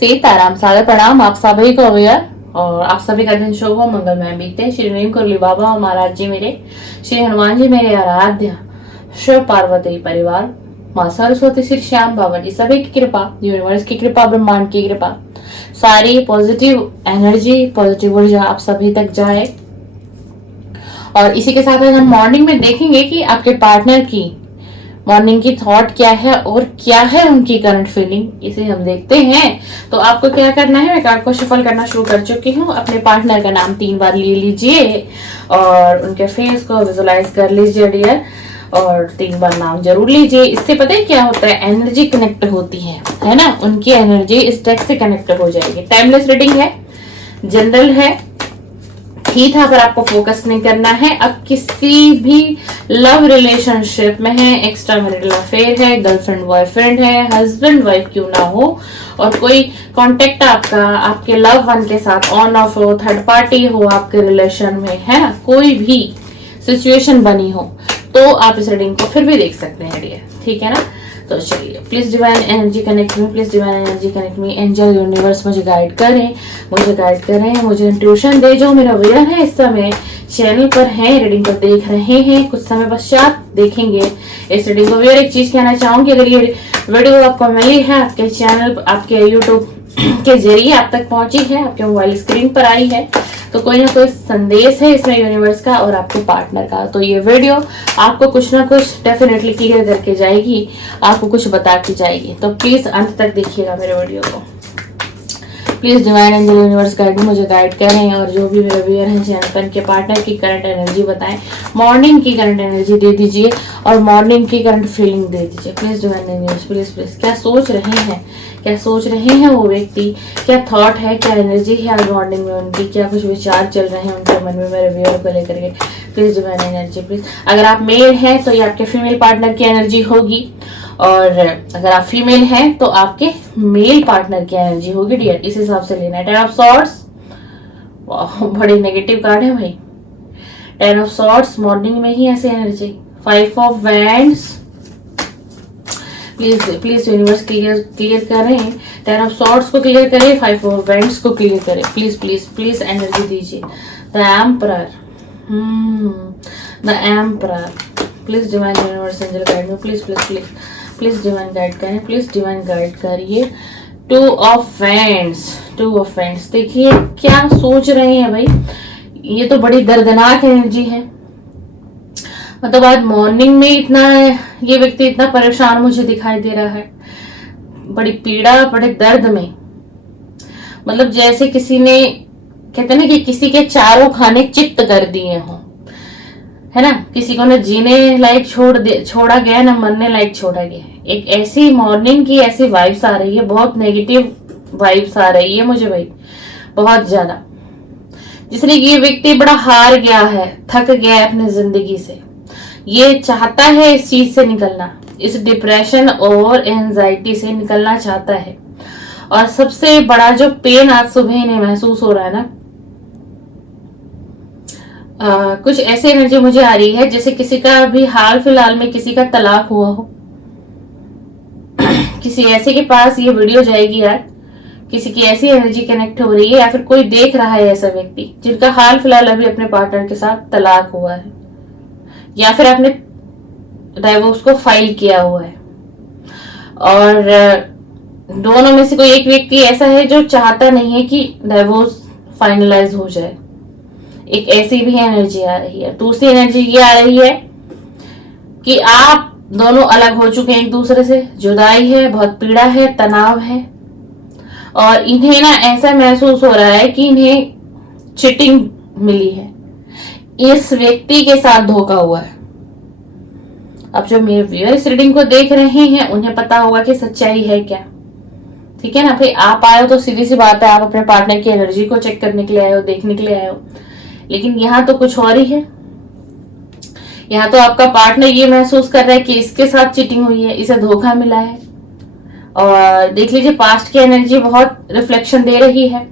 सीताराम सादर प्रणाम आप सभी को अवेयर और आप सभी का दिन शुभ हो, मंगलमय बीते। श्री नीम कुरली बाबा और महाराज जी मेरे, श्री हनुमान जी मेरे आराध्य, शिव पार्वती परिवार, माँ सरस्वती, श्री श्याम बाबा जी सभी की कृपा, यूनिवर्स की कृपा, ब्रह्मांड की कृपा, सारी पॉजिटिव एनर्जी, पॉजिटिव ऊर्जा आप सभी तक जाए। और इसी के साथ हम मॉर्निंग में देखेंगे कि आपके पार्टनर की मॉर्निंग की थॉट क्या है और क्या है उनकी करंट फीलिंग, इसे हम देखते हैं। तो आपको क्या करना है, मैं कार्ड को शफल करना शुरू कर चुकी हूँ। अपने पार्टनर का नाम 3 बार ले लीजिए और उनके फेस को विजुलाइज कर लीजिए डियर, और 3 बार नाम जरूर लीजिए। इससे पता है क्या होता है, एनर्जी कनेक्ट होती है ना, उनकी एनर्जी इस डेक से कनेक्ट हो जाएगी। टाइमलेस रीडिंग है, जनरल है, ठीक है, पर आपको फोकस नहीं करना है। अब किसी भी लव रिलेशनशिप में है, एक्स्ट्रा मैरिटल अफेयर है, गर्लफ्रेंड बॉयफ्रेंड है, हस्बैंड वाइफ क्यों ना हो, और कोई कांटेक्ट आपका आपके लव वन के साथ ऑन ऑफ हो, थर्ड पार्टी हो आपके रिलेशन में, है ना, कोई भी सिचुएशन बनी हो, तो आप इस रीडिंग को फिर भी देख सकते हैं डियर, ठीक है ना। तो चलिए, please divine energy connect me, please divine energy connect me, angel universe मुझे गाइड करें, मुझे ट्यूशन दे। जो मेरा व्यूअर है इस समय चैनल पर है, रीडिंग को देख रहे हैं, कुछ समय पश्चात देखेंगे इस रीडिंग को। व्यूअर एक चीज कहना चाहूंगी, अगर ये वीडियो आपको मिली है, आपके चैनल, आपके यूट्यूब के जरिए आप तक पहुंची है, आपके मोबाइल स्क्रीन पर आई है, तो कोई ना कोई संदेश है इसमें यूनिवर्स का और आपके पार्टनर का। तो ये वीडियो आपको कुछ ना कुछ डेफिनेटली क्लियर करके जाएगी, आपको कुछ बता के जाएगी। तो प्लीज अंत तक देखिएगा मेरे वीडियो को। Please divine angel universe guide मुझे गाइड करें, और जो भी मेरे व्यूअर हैं चैनल पर के पार्टनर की करंट एनर्जी बताएं, मॉर्निंग की करंट एनर्जी दे दीजिए और मॉर्निंग की करंट फीलिंग दे दीजिए। Please divine universe, please please, क्या सोच रहे हैं, क्या सोच रहे हैं वो व्यक्ति, क्या थॉट है, क्या एनर्जी है आज मॉर्निंग में उनकी, क्या कुछ विचार चल रहे हैं उनके मन में मेरे व्यूअर को लेकर के। Please divine energy please. अगर आप मेल हैं तो ये आपके फीमेल पार्टनर की एनर्जी होगी, और अगर आप फीमेल हैं तो आपके मेल पार्टनर की एनर्जी होगी डियर, इस हिसाब से लेना है। 10 ऑफ सॉर्ड्स, बड़ी नेगेटिव कार्ड है भाई। 10 ऑफ सॉर्ड्स मॉर्निंग में ही ऐसे energy. 5 of wands, please universe clear करें, 10 ऑफ सॉर्ड्स को क्लियर करें, 5 ऑफ वैंड्स को क्लियर करें। प्लीज प्लीज प्लीज एनर्जी दीजिए। The emperor, the emperor, please divine universe angel guide में, please please please please divine guide करें, please divine guide करिए। 2 of wands, 2 of wands, देखिए क्या सोच रहे हैं भाई, ये तो बड़ी दर्दनाक एनर्जी है। मतलब आज मॉर्निंग में इतना ये व्यक्ति इतना परेशान मुझे दिखाई दे रहा है, बड़ी पीड़ा, बड़े दर्द में। मतलब जैसे किसी ने, कहते ना कि किसी के चारों खाने चित्त कर दिए हों, है ना, किसी को न जीने लायक छोड़ा गया, न मरने लायक छोड़ा गया। एक ऐसी मॉर्निंग की ऐसी वाइब्स आ रही है, बहुत नेगेटिव वाइब्स आ रही है मुझे भाई, बहुत ज्यादा। जिसने ये व्यक्ति बड़ा हार गया है, थक गया है अपनी जिंदगी से, ये चाहता है इस चीज से निकलना, इस डिप्रेशन और एंजाइटी से निकलना चाहता है। और सबसे बड़ा जो पेन आज सुबह इन्हें महसूस हो रहा है ना, कुछ ऐसी एनर्जी मुझे आ रही है जैसे किसी का भी हाल फिलहाल में किसी का तलाक हुआ हो। किसी ऐसे के पास ये वीडियो जाएगी यार, किसी की ऐसी एनर्जी कनेक्ट हो रही है, या फिर कोई देख रहा है ऐसा व्यक्ति जिनका हाल फिलहाल अभी अपने पार्टनर के साथ तलाक हुआ है, या फिर आपने डाइवोर्स को फाइल किया हुआ है। और दोनों में से कोई एक व्यक्ति ऐसा है जो चाहता नहीं है कि डाइवोर्स फाइनलाइज हो जाए, एक ऐसी भी एनर्जी आ रही है। दूसरी एनर्जी ये आ रही है कि आप दोनों अलग हो चुके हैं एक दूसरे से, जुदाई है, बहुत पीड़ा है, तनाव है, और इन्हें ना ऐसा महसूस हो रहा है कि इन्हें चिटिंग मिली है, इस व्यक्ति के साथ धोखा हुआ है। अब जो मेरे व्यूअर इस रीडिंग को देख रहे हैं उन्हें पता होगा कि सच्चाई है क्या, ठीक है ना भाई। आप आए हो तो सीधी सी बात है, आप अपने पार्टनर की एनर्जी को चेक करने के लिए आए हो, देखने के लिए आए हो, लेकिन यहाँ तो कुछ और ही है। यहाँ तो आपका पार्टनर ये महसूस कर रहा है कि इसके साथ चीटिंग हुई है, इसे धोखा मिला है। और देख लीजिए पास्ट की एनर्जी बहुत रिफ्लेक्शन दे रही है,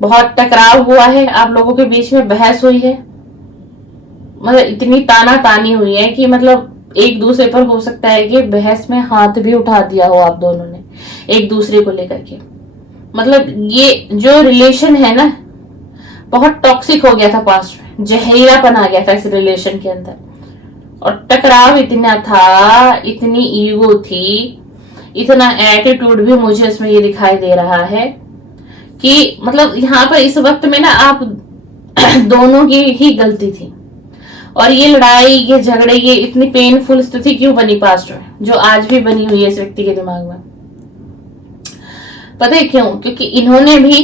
बहुत टकराव हुआ है, आप लोगों के बीच में बहस हुई है, मतलब इतनी ताना तानी हुई है कि मतलब एक दूसरे पर हो सकता है कि बहस में हाथ भी उठा दिया हो आप दोनों ने एक दूसरे को लेकर के, मतलब ये जो रिलेशन है ना, बहुत टॉक्सिक हो गया था पास्ट में, जहरीलापन आ गया था इस रिलेशन के अंदर, और टकराव इतना था, इतनी ईगो थी, इतना एटीट्यूड भी मुझे इसमें ये दिखाई दे रहा है कि मतलब यहाँ पर इस वक्त में ना आप दोनों की ही गलती थी। और ये लड़ाई, ये झगड़े, ये इतनी पेनफुल स्थिति क्यों बनी पास्ट में, जो आज भी बनी हुई है इस व्यक्ति के दिमाग में? पता है क्यों? क्योंकि इन्होंने भी,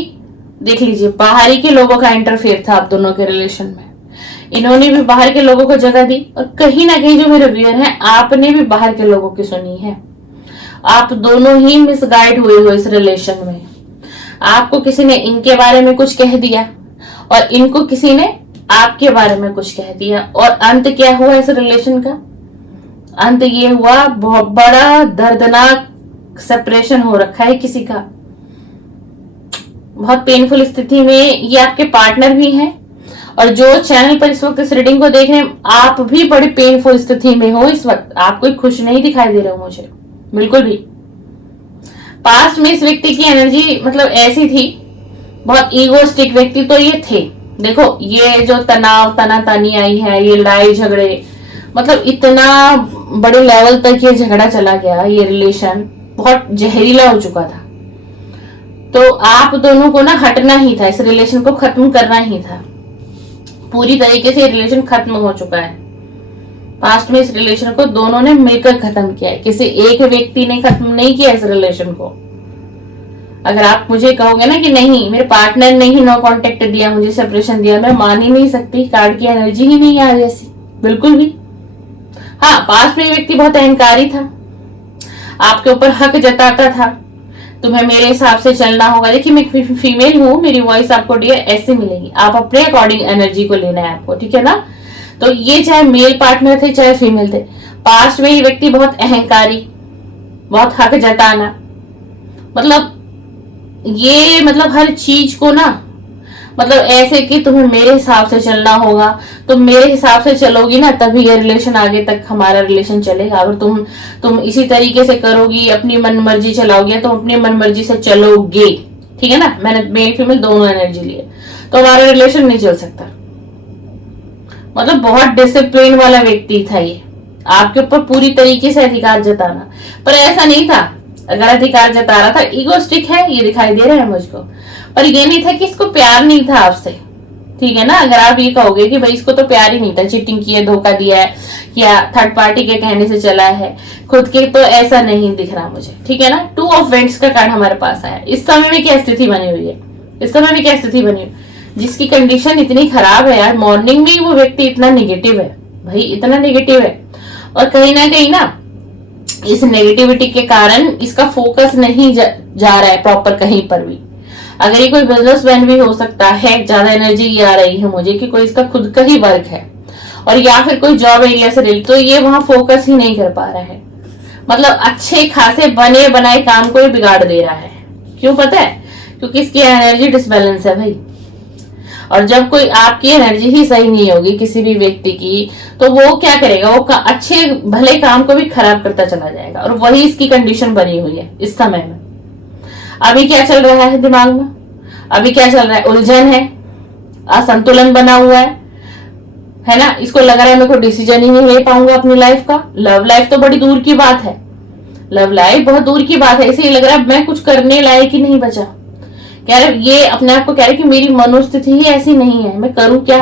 देख लीजिए, बाहरी के लोगों का इंटरफेयर था आप दोनों के रिलेशन में, इन्होंने भी बाहर के लोगों को जगह दी, और कहीं ना कहीं जो मेरे व्यूअर हैं, आपने भी बाहर के लोगों की सुनी है। आप दोनों ही मिसगाइड हुए हो इस रिलेशन में। आपको किसी ने इनके बारे में कुछ कह दिया और इनको किसी ने आपके बारे में कुछ कह दिया, और अंत क्या हुआ इस रिलेशन का? अंत ये हुआ, बहुत बड़ा दर्दनाक सेपरेशन हो रखा है किसी का। बहुत पेनफुल स्थिति में ये आपके पार्टनर भी हैं, और जो चैनल पर इस वक्त इस रीडिंग को देख रहे हैं, आप भी बड़ी पेनफुल स्थिति में हो इस वक्त। आप कोई खुश नहीं दिखाई दे रहे हो मुझे, बिल्कुल भी। पास्ट में इस व्यक्ति की एनर्जी मतलब ऐसी थी, बहुत ईगोस्टिक व्यक्ति तो ये थे। देखो, ये जो तनाव, तनातनी आई है, ये लड़ाई झगड़े, मतलब इतना बड़े लेवल तक ये झगड़ा चला गया, ये रिलेशन बहुत जहरीला हो चुका था। तो आप दोनों को ना हटना ही था, इस रिलेशन को खत्म करना ही था। पूरी तरीके से रिलेशन खत्म हो चुका है। पास्ट में इस रिलेशन को दोनों ने मिलकर खत्म किया है, किसी एक व्यक्ति ने खत्म नहीं किया इस रिलेशन को। अगर आप मुझे कहोगे ना कि नहीं, मेरे पार्टनर ने ही नो कांटेक्ट दिया, मुझे सेपरेशन दिया, मैं मान ही नहीं सकती। कार्ड की एनर्जी ही नहीं आ जैसी, बिल्कुल भी। हाँ, पास्ट में व्यक्ति बहुत अहंकारी था, आपके ऊपर हक जताता था, तुम्हें मेरे हिसाब से चलना होगा। देखिए, मैं फीमेल हूं, मेरी वॉइस आपको डियर ऐसे मिलेगी, आप अपने अकॉर्डिंग एनर्जी को लेना है आपको, ठीक है ना? तो ये चाहे मेल पार्टनर थे चाहे फीमेल थे, पास्ट में ये व्यक्ति बहुत अहंकारी, बहुत हक जताना, मतलब ये मतलब हर चीज को ना, मतलब ऐसे कि तुम्हें मेरे हिसाब से चलना होगा, तुम मेरे हिसाब से चलोगी ना तभी ये रिलेशन आगे तक हमारा रिलेशन चलेगा। अगर तुम इसी तरीके से करोगी, अपनी मन मर्जी चलाओगी, तुम अपनी मन मर्जी से चलोगे, ठीक है ना? मैंने मेल फीमेल दोनों एनर्जी लिए, तो हमारा रिलेशन नहीं चल सकता। मतलब बहुत डिसिप्लिन वाला व्यक्ति था ये, आपके ऊपर पूरी तरीके से अधिकार जताना, पर ऐसा नहीं था। अगर अधिकार जता रहा था, ईगोस्टिक है, ये दिखाई दे रहा है मुझको, पर ये नहीं था कि इसको प्यार नहीं था आपसे, ठीक है ना? अगर आप ये कहोगे कि भाई इसको तो प्यार ही नहीं था, चीटिंग की है, धोखा दिया है, या थर्ड पार्टी के कहने से चला है, खुद के, तो ऐसा नहीं दिख रहा मुझे, ठीक है ना? 2 ऑफ वेंट्स का कार्ड हमारे पास आया। इस समय में क्या स्थिति बनी हुई है? इस समय में क्या स्थिति बनी हुई, जिसकी कंडीशन इतनी खराब है यार। मॉर्निंग में ही वो व्यक्ति इतना निगेटिव है भाई, इतना निगेटिव है, और कहीं ना इस नेगेटिविटी के कारण इसका फोकस नहीं जा रहा है प्रॉपर कहीं पर भी। अगर ये कोई बिजनेसमैन भी हो सकता है, ज्यादा एनर्जी आ रही है मुझे कि कोई इसका खुद का ही वर्क है, और या फिर कोई जॉब एरिया से रिलेटेड, तो ये वहां फोकस ही नहीं कर पा रहा है। मतलब अच्छे खासे बने बनाए काम को ये बिगाड़ दे रहा है। क्यों पता है? क्योंकि इसकी एनर्जी डिसबैलेंस है भाई। और जब कोई आपकी एनर्जी ही सही नहीं होगी किसी भी व्यक्ति की, तो वो क्या करेगा? वो अच्छे भले काम को भी खराब करता चला जाएगा, और वही इसकी कंडीशन बनी हुई है इस समय में। अभी क्या चल रहा है दिमाग में? अभी क्या चल रहा है? उलझन है, असंतुलन बना हुआ है ना? इसको लग रहा है मैं कोई डिसीजन ही नहीं ले पाऊंगा अपनी लाइफ का। लव लाइफ तो बड़ी दूर की बात है, लव लाइफ बहुत दूर की बात है। इसे लग रहा है मैं कुछ करने लायक ही नहीं बचा। कह रहे ये अपने आप को कह रहे कि मेरी मनोस्थिति ही ऐसी नहीं है, मैं करूं क्या?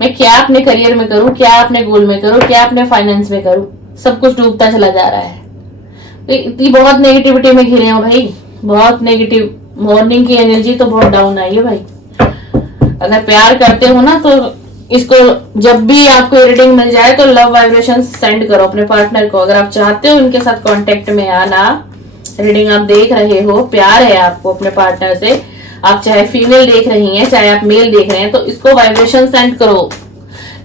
मैं क्या अपने करियर में करूं, क्या अपने गोल में करूं, क्या अपने फाइनेंस में करूं? सब कुछ डूबता चला जा रहा है। तो बहुत नेगेटिविटी में घिरे हो भाई, बहुत नेगेटिव। मॉर्निंग की एनर्जी तो बहुत डाउन आई है भाई। अगर प्यार करते हो ना, तो इसको जब भी आपको रीडिंग मिल जाए तो लव वाइब्रेशन सेंड करो अपने पार्टनर को। अगर आप चाहते हो उनके साथ कांटेक्ट में आना, रीडिंग आप देख रहे हो, प्यार है आपको अपने पार्टनर से, आप चाहे फीमेल देख रही हैं चाहे आप मेल देख रहे हैं, तो इसको वाइब्रेशन सेंड करो।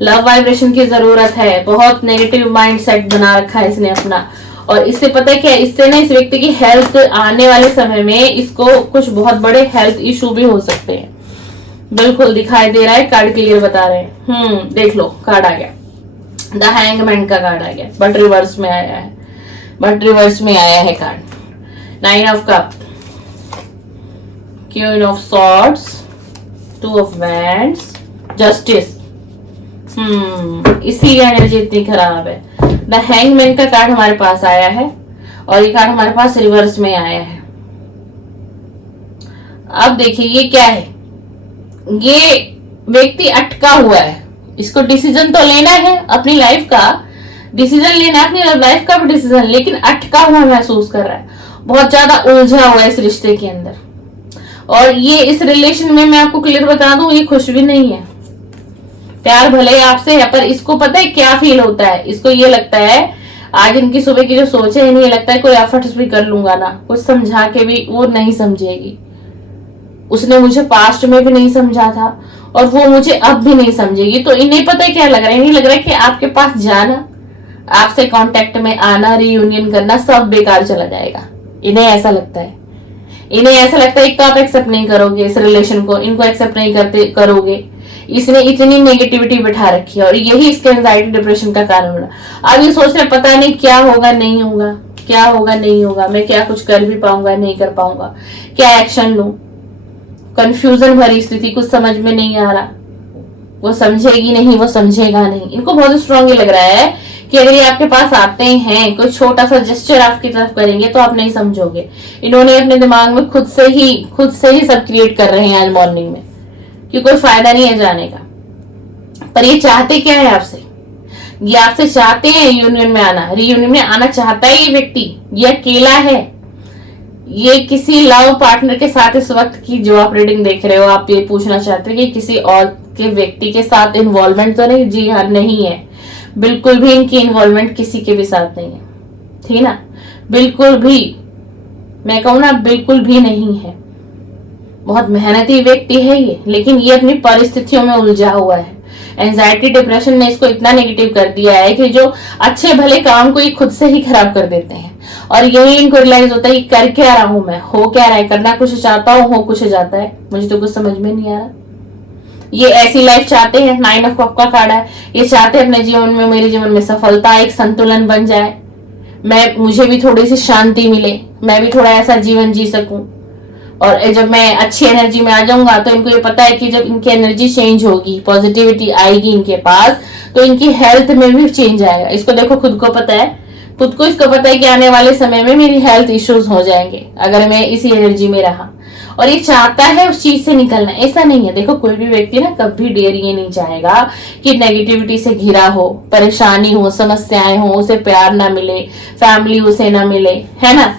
लव वाइब्रेशन की जरूरत है। बहुत नेगेटिव माइंड सेट बना रखा है इसने अपना, और इससे पता है क्या, इससे ना इस व्यक्ति की हेल्थ आने वाले समय में इसको कुछ बहुत बड़े हेल्थ इशू भी हो सकते हैं। बिल्कुल दिखाई दे रहा है, कार्ड क्लियर बता रहे हैं। देख लो, कार्ड आ गया, द हैंगमैन का कार्ड आ गया, बट रिवर्स में आया है, card 9 of cup, queen of swords, two of wands, justice. इसी एनर्जी इतनी खराब है। द हैंगमैन का कार्ड हमारे पास आया है और ये कार्ड हमारे पास रिवर्स में आया है। अब देखिए ये क्या है, ये व्यक्ति अटका हुआ है, इसको डिसीजन तो लेना है अपनी लाइफ का, डिसीजन लेना है अपनी लाइफ का भी डिसीजन, लेकिन अटका हुआ महसूस कर रहा है, बहुत ज्यादा उलझा हुआ है इस रिश्ते के अंदर। और ये इस रिलेशन में मैं आपको क्लियर बता दूं, ये खुश भी नहीं है। प्यार भले ही आपसे है, पर इसको पता है क्या फील होता है, इसको ये लगता है आज इनकी सुबह की जो सोच है, इन्हें लगता है कोई एफर्ट्स भी कर लूंगा ना, कुछ समझा के भी वो नहीं समझेगी। उसने मुझे पास्ट में भी नहीं समझा था और वो मुझे अब भी नहीं समझेगी। तो इन्हें पता है क्या लग रहा है, इन्हें लग रहा है कि आपके पास जाना, आपसे कांटेक्ट में आना, रियूनियन करना सब बेकार चला जाएगा। इन्हें ऐसा लगता है, इन्हें ऐसा लगता है एक तो आप एक्सेप्ट नहीं करोगे इस रिलेशन को, इनको एक्सेप्ट नहीं करते करोगे, इसने इतनी नेगेटिविटी बिठा रखी है और यही इसके एंजाइटी डिप्रेशन का कारण बना। अब ये सोच रहे पता नहीं क्या होगा नहीं होगा, क्या होगा नहीं होगा, मैं क्या कुछ कर भी पाऊंगा नहीं कर पाऊंगा, क्या एक्शन लूं, कंफ्यूजन भरी स्थिति, कुछ समझ में नहीं आ रहा, वो समझेगी नहीं, वो समझेगा नहीं। इनको बहुत स्ट्रांगली लग रहा है कि अगर ये आपके पास आते हैं, कोई छोटा सा जेस्चर आपकी तरफ करेंगे तो आप नहीं समझोगे। इन्होंने अपने दिमाग में खुद से ही सब क्रिएट कर रहे हैं आज मॉर्निंग में कि कोई फायदा नहीं है जाने का। पर ये चाहते क्या है आपसे, ये आपसे चाहते हैं यूनियन में आना, रियूनियन में आना चाहता है ये व्यक्ति, ये अकेला है, ये किसी लव पार्टनर के साथ इस वक्त की जो आप रीडिंग देख रहे हो, आप ये पूछना चाहते हो कि किसी और के व्यक्ति के साथ इन्वॉल्वमेंट तो नहीं। जी हाँ, नहीं है, बिल्कुल भी इनकी इन्वॉल्वमेंट किसी के भी साथ नहीं है, ठीक ना, बिल्कुल भी, मैं कहूँ ना बिल्कुल भी नहीं है। बहुत मेहनती व्यक्ति है ये, लेकिन ये अपनी परिस्थितियों में उलझा हुआ है। एंजाइटी डिप्रेशन ने इसको इतना नेगेटिव कर दिया है कि जो अच्छे भले काम को ये खुद से ही खराब कर देते हैं। और यही इनको रियलाइज होता है कि कर क्या रहा हूं मैं, हो क्या रहा है, करना कुछ चाहता हूँ, हो कुछ जाता है, मुझे तो कुछ समझ में नहीं आ रहा। ये ऐसी लाइफ चाहते हैं, 9 ऑफ कप का कार्ड है, ये चाहते हैं अपने जीवन में, मेरे जीवन में सफलता, एक संतुलन बन जाए, मुझे भी थोड़ी सी शांति मिले, मैं भी थोड़ा ऐसा जीवन जी सकूं। और जब मैं अच्छी एनर्जी में आ जाऊंगा तो इनको ये पता है कि जब इनकी एनर्जी चेंज होगी, पॉजिटिविटी आएगी इनके पास, तो इनकी हेल्थ में भी चेंज आएगा। इसको देखो, खुद को पता है, खुद को इसको पता है कि आने वाले समय में मेरी हेल्थ इश्यूज हो जाएंगे अगर मैं इसी एनर्जी में रहा। और ये चाहता है उस चीज से निकलना। ऐसा नहीं है, देखो कोई भी व्यक्ति ना कभी डेयर ये नहीं चाहेगा कि नेगेटिविटी से घिरा हो, परेशानी हो, समस्याएं हो, उसे प्यार ना मिले, फैमिली उसे ना मिले, है ना,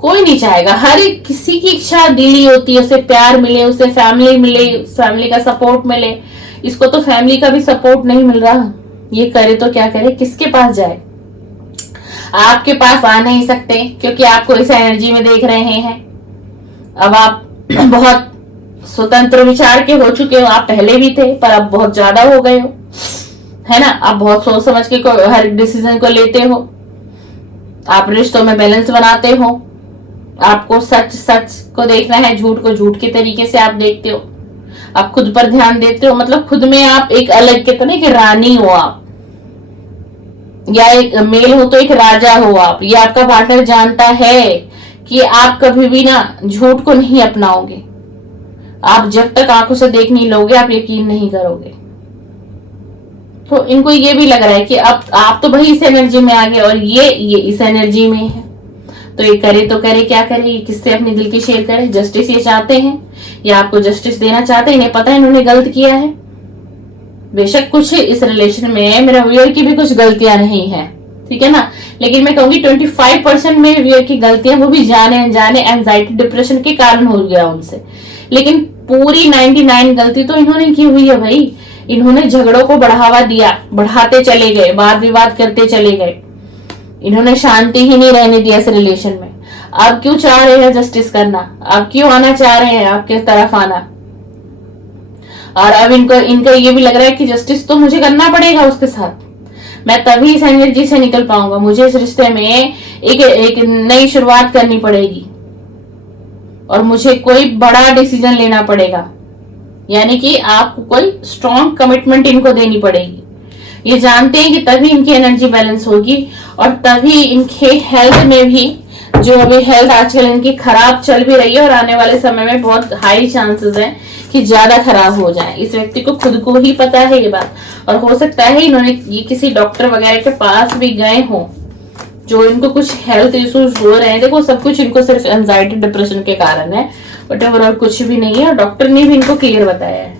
कोई नहीं चाहेगा। हर एक किसी की इच्छा दिली होती है, उसे प्यार मिले, उसे फैमिली मिले, फैमिली का सपोर्ट मिले। इसको तो फैमिली का भी सपोर्ट नहीं मिल रहा, ये करे तो क्या करे, किसके पास जाए। आपके पास आ नहीं सकते क्योंकि आपको इस एनर्जी में देख रहे हैं। अब आप बहुत स्वतंत्र विचार के हो चुके हो, आप पहले भी थे पर अब बहुत ज्यादा हो गए हो, है ना। आप बहुत सोच समझ के हर डिसीजन को लेते हो, आप रिश्तों में बैलेंस बनाते हो, आपको सच सच को देखना है, झूठ को झूठ के तरीके से आप देखते हो, आप खुद पर ध्यान देते हो, मतलब खुद में आप एक अलग के तो नहीं कि रानी हो आप, या एक मेल हो तो एक राजा हो आप। ये आपका पार्टनर जानता है कि आप कभी भी ना झूठ को नहीं अपनाओगे, आप जब तक आंखों से देख नहीं लोगे आप यकीन नहीं करोगे। तो इनको ये भी लग रहा है कि अब आप तो भाई इस एनर्जी में आ गए और ये इस एनर्जी में है, तो ये करे तो करे क्या करे, ये किससे अपने दिल की शेयर करे। जस्टिस ये चाहते हैं, या आपको जस्टिस देना चाहते हैं, इन्हें पता है इन्होंने गलत किया है। बेशक कुछ इस रिलेशन में मेरा व्यूअर की भी कुछ गलतियां नहीं है, ठीक है ना, लेकिन मैं कहूंगी 25% में व्यूअर की गलतियां, वो भी जाने अनजाने एंजाइटी डिप्रेशन के कारण हो गया उनसे, लेकिन पूरी 99 गलती तो इन्होंने की हुई है भाई। इन्होंने झगड़ों को बढ़ावा दिया, बढ़ाते चले गए, वाद विवाद करते चले गए, इन्होंने शांति ही नहीं रहने दिया इस रिलेशन में। अब क्यों चाह रहे हैं जस्टिस करना, अब क्यों आना चाह रहे हैं आपके तरफ आना, और अब इनका ये भी लग रहा है कि जस्टिस तो मुझे करना पड़ेगा उसके साथ, मैं तभी इस एनर्जी से निकल पाऊंगा, मुझे इस रिश्ते में एक नई शुरुआत करनी पड़ेगी और मुझे कोई बड़ा डिसीजन लेना पड़ेगा, यानी कि आपको कोई स्ट्रॉन्ग कमिटमेंट इनको देनी पड़ेगी। ये जानते हैं कि तभी इनकी एनर्जी बैलेंस होगी और तभी इनके हेल्थ में भी जो अभी हेल्थ आजकल इनकी खराब चल भी रही है और आने वाले समय में बहुत हाई चांसेस हैं कि ज्यादा खराब हो जाए। इस व्यक्ति को खुद को ही पता है ये बात, और हो सकता है इन्होंने ये किसी डॉक्टर वगैरह के पास भी गए हो, जो इनको कुछ हेल्थ इश्यूज हो रहे हैं। देखो सब कुछ इनको सिर्फ एंजाइटी डिप्रेशन के कारण है, बट और कुछ भी नहीं है, और डॉक्टर ने भी इनको क्लियर बताया है।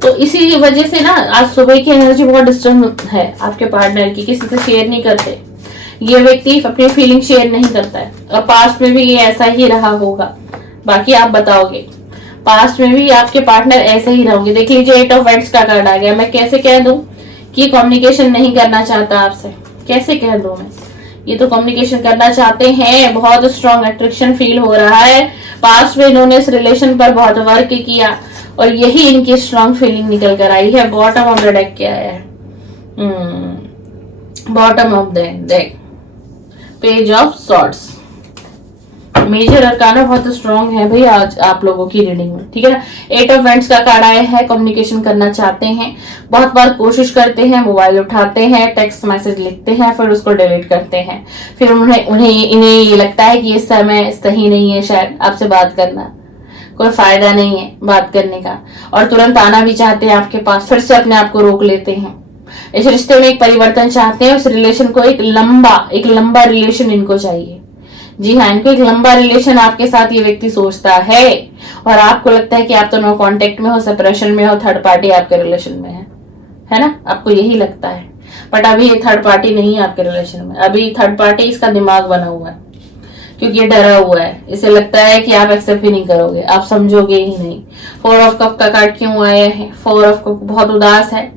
तो इसी वजह से ना आज सुबह की एनर्जी बहुत डिस्टर्ब है आपके पार्टनर की, किसी से शेयर नहीं करते ये व्यक्ति, अपनी फीलिंग शेयर नहीं करता है, और पास्ट में भी ये ऐसा ही रहा होगा। बाकी आप बताओगे, पास्ट में भी आपके पार्टनर ऐसे ही रहोगे। देख लीजिए 8 ऑफ वांड्स का कार्ड आ गया। मैं कैसे कह दूं कि कम्युनिकेशन नहीं करना चाहता आपसे, कैसे कह दूं मैं? ये तो कम्युनिकेशन करना चाहते हैं, बहुत स्ट्रॉन्ग अट्रैक्शन फील हो रहा है। पास्ट में इन्होंने इस रिलेशन पर बहुत वर्क किया और यही इनकी स्ट्रॉन्ग फीलिंग निकल कर आई है। बॉटम ऑफ द डेक क्या है? Bottom of the deck page of swords. Major arcana बहुत स्ट्रॉन्ग है भाई आज आप लोगों की रीडिंग में, ठीक है ना। 8 ऑफ वांड्स का कार्ड आया है। कम्युनिकेशन करना चाहते हैं, बहुत बार कोशिश करते हैं, मोबाइल उठाते हैं, टेक्स्ट मैसेज लिखते हैं, फिर उसको डिलीट करते हैं। फिर इन्हें ये लगता है कि इस समय सही नहीं है शायद आपसे बात करना, कोई फायदा नहीं है बात करने का, और तुरंत आना भी चाहते हैं आपके पास, फिर से अपने आप को रोक लेते हैं। इस रिश्ते में एक परिवर्तन चाहते हैं, उस रिलेशन को एक लंबा रिलेशन इनको चाहिए। जी हाँ, इनको एक लंबा रिलेशन आपके साथ ये व्यक्ति सोचता है, और आपको लगता है कि आप तो नो कांटेक्ट में हो, सेपरेशन में हो, थर्ड पार्टी आपके रिलेशन में है ना, आपको यही लगता है। बट अभी ये थर्ड पार्टी नहीं है आपके रिलेशन में, अभी थर्ड पार्टी इसका दिमाग बना हुआ है, क्योंकि ये डरा हुआ है। इसे लगता है कि आप एक्सेप्ट ही नहीं करोगे, आप समझोगे ही नहीं। 4 ऑफ कप का कार्ड क्यों आया है? 4 ऑफ कप बहुत उदास है,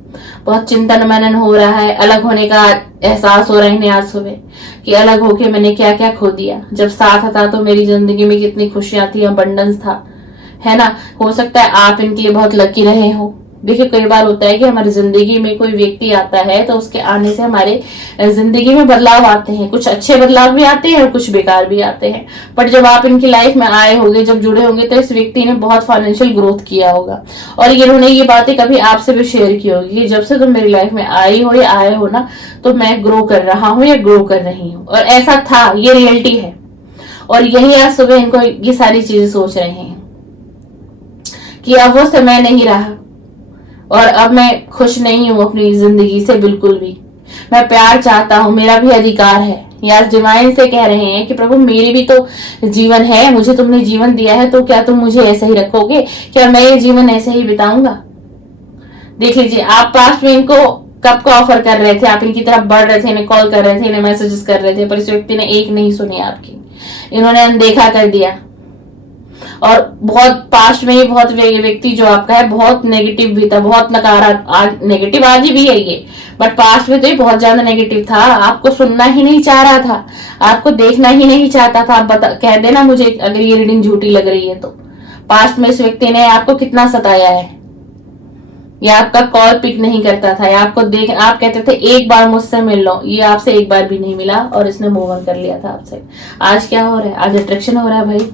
बहुत चिंतन मनन हो रहा है, अलग होने का एहसास हो रहा है इन्हें आज सुबह कि अलग होके मैंने क्या क्या खो दिया। जब साथ था तो मेरी जिंदगी में कितनी खुशियां थी, अबंडेंस था, है ना। हो सकता है आप इनके लिए बहुत लकी रहे हो। देखिए कई बार होता है कि हमारी जिंदगी में कोई व्यक्ति आता है तो उसके आने से हमारे जिंदगी में बदलाव आते हैं, कुछ अच्छे बदलाव भी आते हैं और कुछ बेकार भी आते हैं। बट जब आप इनकी लाइफ में आए होंगे, जब जुड़े होंगे, तो इस व्यक्ति ने बहुत फाइनेंशियल ग्रोथ किया होगा, और इन्होंने ये बातें कभी आपसे भी शेयर की होगी कि जब से तुम मेरी लाइफ में आई हो या आए हो ना, तो मैं ग्रो कर रहा हूँ या ग्रो कर रही हूँ, और ऐसा था, ये रियलिटी है। और यही आज सुबह इनको ये सारी चीजें सोच रहे हैं कि अब वो समय नहीं रहा, और अब मैं खुश नहीं हूं अपनी जिंदगी से बिल्कुल भी। मैं प्यार चाहता हूं, मेरा भी अधिकार है। या डिवाइन से कह रहे हैं कि प्रभु मेरी भी तो जीवन है, मुझे तुमने जीवन दिया है, तो क्या तुम मुझे ऐसे ही रखोगे? क्या मैं ये जीवन ऐसे ही बिताऊंगा? देख लीजिए आप पास्ट में इनको कब का ऑफर कर रहे थे, आप इनकी तरफ बढ़ रहे थे, इन्हें कॉल कर रहे थे, इन्हें मैसेजेस कर रहे थे, पर इस व्यक्ति ने एक नहीं सुनी आपकी, इन्होंने अनदेखा कर दिया। और बहुत पास्ट में ये बहुत व्यक्ति जो आपका है बहुत नेगेटिव भी था, बहुत नकारात्मक, नेगेटिव आज भी है ये, बट पास्ट में तो ये बहुत ज्यादा नेगेटिव था। आपको सुनना ही नहीं चाह रहा था, आपको देखना ही नहीं चाहता था। आप कह देना मुझे अगर ये रीडिंग झूठी लग रही है तो। पास्ट में इस व्यक्ति ने आपको कितना सताया है, या आपका कॉल पिक नहीं करता था, या आपको आप कहते थे एक बार मुझसे मिल लो, ये आपसे एक बार भी नहीं मिला और इसने मूव ऑन कर लिया था आपसे। आज क्या हो रहा है? आज अट्रैक्शन हो रहा है भाई।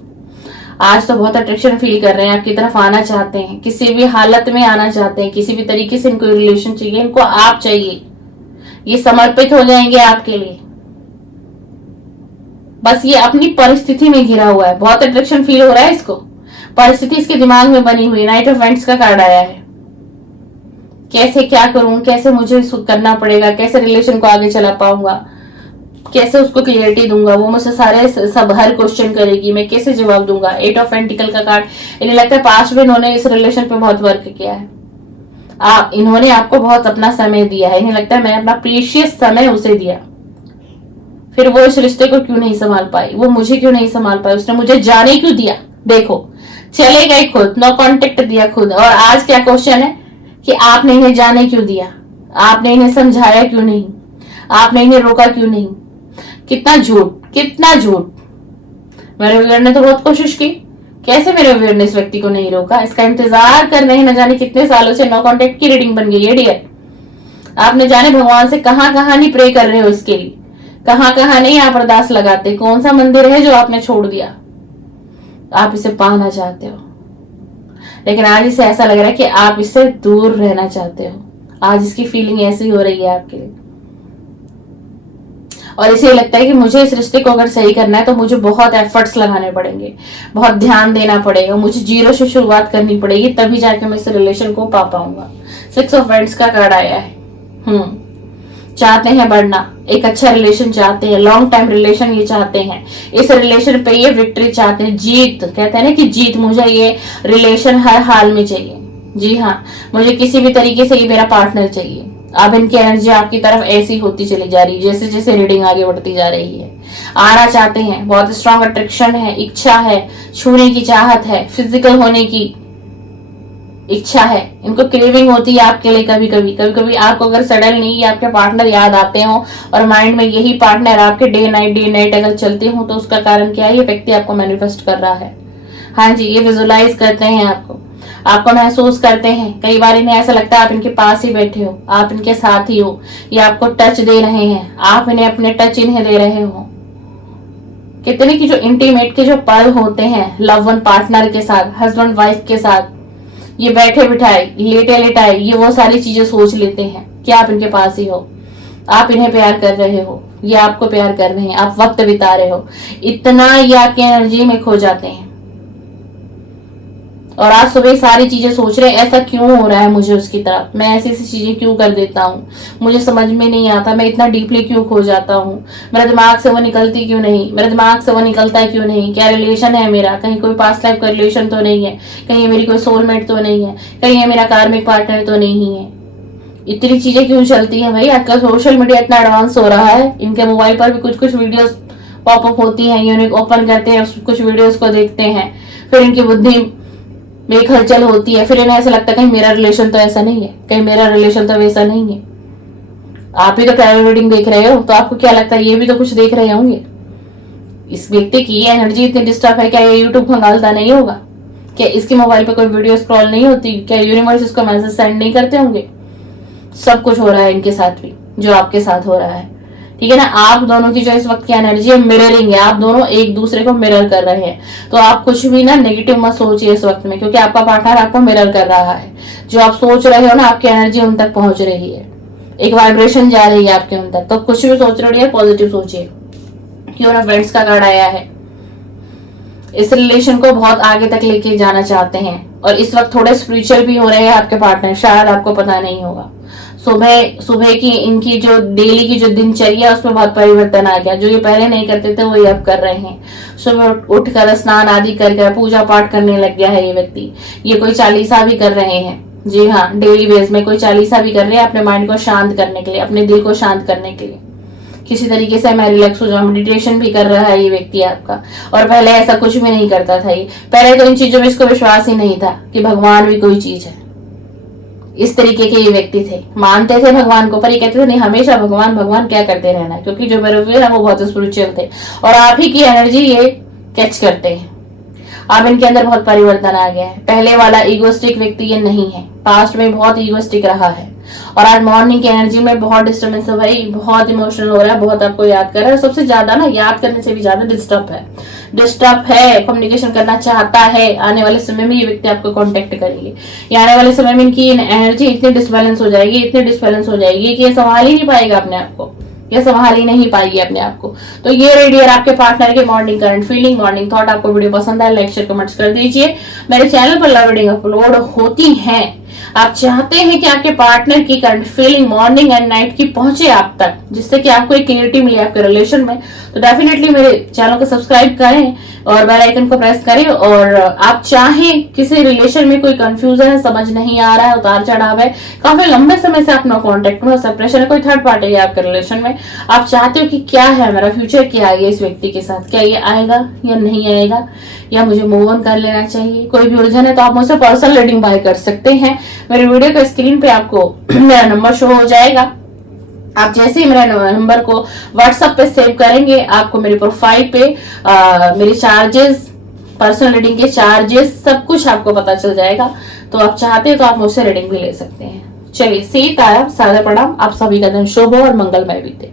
आज तो बहुत अट्रैक्शन फील कर रहे हैं, आपकी तरफ आना चाहते हैं, किसी भी हालत में आना चाहते हैं, किसी भी तरीके से इनको रिलेशन चाहिए, इनको आप चाहिए, ये समर्पित हो जाएंगे आपके लिए। बस ये अपनी परिस्थिति में घिरा हुआ है, बहुत अट्रैक्शन फील हो रहा है इसको, परिस्थिति इसके दिमाग में बनी हुई है। नाइट ऑफ वांड्स का कार्ड आया है। कैसे क्या करूं, कैसे मुझे करना पड़ेगा, कैसे रिलेशन को आगे चला पाऊंगा, कैसे उसको क्लियरिटी दूंगा, वो मुझसे सारे सब हर क्वेश्चन करेगी, मैं कैसे जवाब दूंगा। 8 ऑफ पेंटिकल का कार्ड, इन्हें लगता है पास्ट में इन्होंने इस रिलेशन पे बहुत वर्क किया है, इन्होंने आपको बहुत अपना समय दिया है, इन्हें लगता है मैंने अपना प्रीशियस समय उसे दिया, फिर वो इस रिश्ते को क्यों नहीं संभाल पाई, वो मुझे क्यों नहीं संभाल पाई, उसने मुझे जाने क्यों दिया। देखो चले गए खुद, नो कॉन्टेक्ट दिया खुद, और आज क्या क्वेश्चन है कि आपने इन्हें जाने क्यों दिया, आपने इन्हें समझाया क्यों नहीं, आपने इन्हें रोका क्यों नहीं। कितना झूठ, कितना झूठ। मेरे व्यूअर ने तो बहुत कोशिश की, कैसे मेरे व्यूअर ने इस व्यक्ति को नहीं रोका। इसका इंतजार कर रहे हैं, न जाने कितने सालों से नो कांटेक्ट की रीडिंग बन गई है डियर। आपने जाने भगवान से कहां कहां नहीं प्रे कर रहे हो इसके लिए, कहां कहां नहीं आप अरदास लगाते, कौन सा मंदिर है जो आपने छोड़ दिया, आप इसे पाना चाहते हो, लेकिन आज इसे ऐसा लग रहा है कि आप इससे दूर रहना चाहते हो। आज इसकी फीलिंग ऐसी हो रही है आपके लिए, और इसे लगता है कि मुझे इस रिश्ते को अगर सही करना है तो मुझे बहुत एफर्ट्स लगाने पड़ेंगे, बहुत ध्यान देना पड़ेगा, मुझे जीरो से शुरुआत करनी पड़ेगी, तभी जाके मैं इस रिलेशन को पा पाऊंगा। 6 ऑफ वांड्स का कार्ड आया है। चाहते हैं बढ़ना, एक अच्छा रिलेशन चाहते हैं, लॉन्ग टाइम रिलेशन ये चाहते हैं, इस रिलेशन पे ये विक्ट्री चाहते हैं, जीत, कहते हैं ना कि जीत, मुझे ये रिलेशन हर हाल में चाहिए। जी हाँ, मुझे किसी भी तरीके से ये मेरा पार्टनर चाहिए। अब इनकी एनर्जी आपकी तरफ ऐसी होती चली जा रही है जैसे जैसे रीडिंग आगे बढ़ती जा रही है। आना चाहते हैं, बहुत स्ट्रांग अट्रैक्शन है, इच्छा है, छूने की चाहत है, फिजिकल होने की इच्छा है, इनको क्रेविंग होती है आपके लिए। कभी कभी आपको अगर सडनली आपके पार्टनर याद आते हो और माइंड में यही पार्टनर आपके डे नाइट अगर चलते हो, तो उसका कारण क्या है? ये व्यक्ति आपको मैनिफेस्ट कर रहा है। हाँ जी, ये विजुअलाइज करते हैं आपको महसूस करते हैं। कई बार इन्हें ऐसा लगता है आप इनके पास ही बैठे हो, आप इनके साथ ही हो, ये आपको टच दे रहे हैं, आप इन्हें अपने टच इन्हें दे रहे हो। कितने की जो इंटीमेट के जो पल होते हैं लव वन पार्टनर के साथ, हस्बैंड वाइफ के साथ, ये बैठे बिठाए, लेटे लेटाए, ये वो सारी चीजें सोच लेते हैं कि आप इनके पास ही हो, आप इन्हें प्यार कर रहे हो, ये आपको प्यार कर रहे हैं, आप वक्त बिता रहे हो। इतना ये आपकी एनर्जी में खो जाते हैं। और आज सुबह सारी चीजें सोच रहे हैं ऐसा क्यों हो रहा है मुझे उसकी तरफ, मैं ऐसी ऐसी चीजें क्यों कर देता हूँ, मुझे समझ में नहीं आता, मैं इतना डीपली क्यों खो जाता हूँ, मेरे दिमाग से वो निकलती क्यों नहीं, मेरे दिमाग से वो निकलता है क्यों नहीं, क्या रिलेशन है मेरा, कहीं कोई पास्ट लाइफ का रिलेशन तो नहीं है, कहीं मेरी कोई सोलमेट तो नहीं है, कहीं मेरा कार्मिक पार्टनर तो नहीं है। इतनी चीजें क्यों चलती है भाई? आजकल सोशल मीडिया इतना एडवांस हो रहा है, इनके मोबाइल पर भी कुछ कुछ वीडियोस पॉपअप होती हैं, यूनिक ओपन करते हैं, कुछ वीडियोस को देखते हैं, फिर इनकी बुद्धि में हलचल होती है, फिर इन्हें ऐसा लगता है कहीं मेरा रिलेशन तो ऐसा नहीं है, कहीं मेरा रिलेशन तो वैसा नहीं है। आप ही तो टैरो रीडिंग देख रहे हो, तो आपको क्या लगता है ये भी तो कुछ देख रहे होंगे। इस व्यक्ति की एनर्जी इतनी डिस्टर्ब है, क्या ये यूट्यूब खंगालता नहीं होगा? क्या इसके मोबाइल पे कोई वीडियो स्क्रॉल नहीं होती? क्या यूनिवर्स इसको मैसेज सेंड नहीं करते होंगे? सब कुछ हो रहा है इनके साथ भी जो आपके साथ हो रहा है, ठीक है ना। आप दोनों की जो इस वक्त की एनर्जी है मिररिंग है, आप दोनों एक दूसरे को मिरर कर रहे हैं। तो आप कुछ भी ना नेगेटिव मत सोचिए इस वक्त में, क्योंकि आपका पार्टनर आपको मिरर कर रहा है। जो आप सोच रहे हो ना, आपकी एनर्जी उन तक पहुंच रही है, एक वाइब्रेशन जा रही है आपके उन तक। तो कुछ भी सोच रहे हो पॉजिटिव सोचिए। क्यों ना फ्रेंड्स का कार्ड आया है। इस रिलेशन को बहुत आगे तक लेके जाना चाहते हैं और इस वक्त थोड़े स्पिरिचुअल भी हो रहे हैं आपके पार्टनर, शायद आपको पता नहीं होगा। सुबह सुबह की इनकी जो डेली की जो दिनचर्या उसमें बहुत परिवर्तन आ गया। जो ये पहले नहीं करते थे वही अब कर रहे हैं। सुबह उठकर स्नान आदि करके पूजा पाठ करने लग गया है ये व्यक्ति। ये कोई चालीसा भी कर रहे हैं, जी हाँ, डेली बेस में कोई चालीसा भी कर रहे हैं अपने माइंड को शांत करने के लिए, अपने दिल को शांत करने के लिए। किसी तरीके से मैं रिलैक्स हो जाऊं, मेडिटेशन भी कर रहा है ये व्यक्ति आपका। और पहले ऐसा कुछ भी नहीं करता था ये, पहले तो इन चीजों में इसको विश्वास ही नहीं था कि भगवान भी कोई चीज है। इस तरीके के ये व्यक्ति थे, मानते थे भगवान को, पर ये कहते थे नहीं हमेशा भगवान भगवान क्या करते रहना है, क्योंकि जो मेरे व्यूअर है वो बहुत स्पिरिचुअल थे और आप ही की एनर्जी ये कैच करते हैं। अब इनके अंदर बहुत परिवर्तन आ गया है। पहले वाला ईगोस्टिक व्यक्ति ये नहीं है, पास्ट में बहुत ईगोस्टिक रहा है और आज मॉर्निंग की एनर्जी में बहुत डिस्टर्बेंस है भाई, बहुत इमोशनल हो रहा है, बहुत आपको याद कर रहा है। सबसे ज्यादा ना याद करने से भी ज्यादा डिस्टर्ब है, कम्युनिकेशन करना चाहता है। आने वाले समय में ये व्यक्ति आपको कांटेक्ट करेंगे। या आने वाले समय में इनकी एनर्जी इतनी डिसबैलेंस हो जाएगी कि ये संभाल ही नहीं पाएगा अपने आप को, ये संभाल ही नहीं पाएगी अपने आप को। तो ये रेडियर आपके पार्टनर के morning current feeling, morning thought. आपको वीडियो पसंद आए लाइक शेयर कमेंट्स कर दीजिए। मेरे चैनल पर लव रीडिंग अपलोड होती हैं। आप चाहते हैं कि आपके पार्टनर की current feeling morning and night की पहुंचे आप तक, जिससे कि आपको एक क्लियरिटी मिले आपके रिलेशन में, तो डेफिनेटली मेरे चैनल को सब्सक्राइब करें और बेल आइकन को प्रेस करें। और आप चाहें किसी रिलेशन में कोई कंफ्यूजन है, समझ नहीं आ रहा है, उतार चढ़ाव है, काफी लंबे समय से आप नो कॉन्टेक्ट में, सेपरेशन है, कोई थर्ड पार्टी है आपके रिलेशन में, आप चाहते हो कि क्या है मेरा फ्यूचर, क्या है इस व्यक्ति के साथ, क्या ये आएगा या नहीं आएगा, या मुझे मूव ऑन कर लेना चाहिए, कोई भी उलझन है, तो आप मुझसे पर्सनल रीडिंग बाय कर सकते हैं। मेरे वीडियो के स्क्रीन पे आपको मेरा नंबर शो हो जाएगा। आप जैसे ही मेरा नंबर को व्हाट्सएप पे सेव करेंगे, आपको मेरी प्रोफाइल पे मेरे चार्जेस, पर्सनल रीडिंग के चार्जेस, सब कुछ आपको पता चल जाएगा। तो आप चाहते हैं तो आप मुझसे रीडिंग भी ले सकते हैं। चलिए, सीताराम, सादर प्रणाम। आप सभी का दिन शुभ हो और मंगलमय बीते।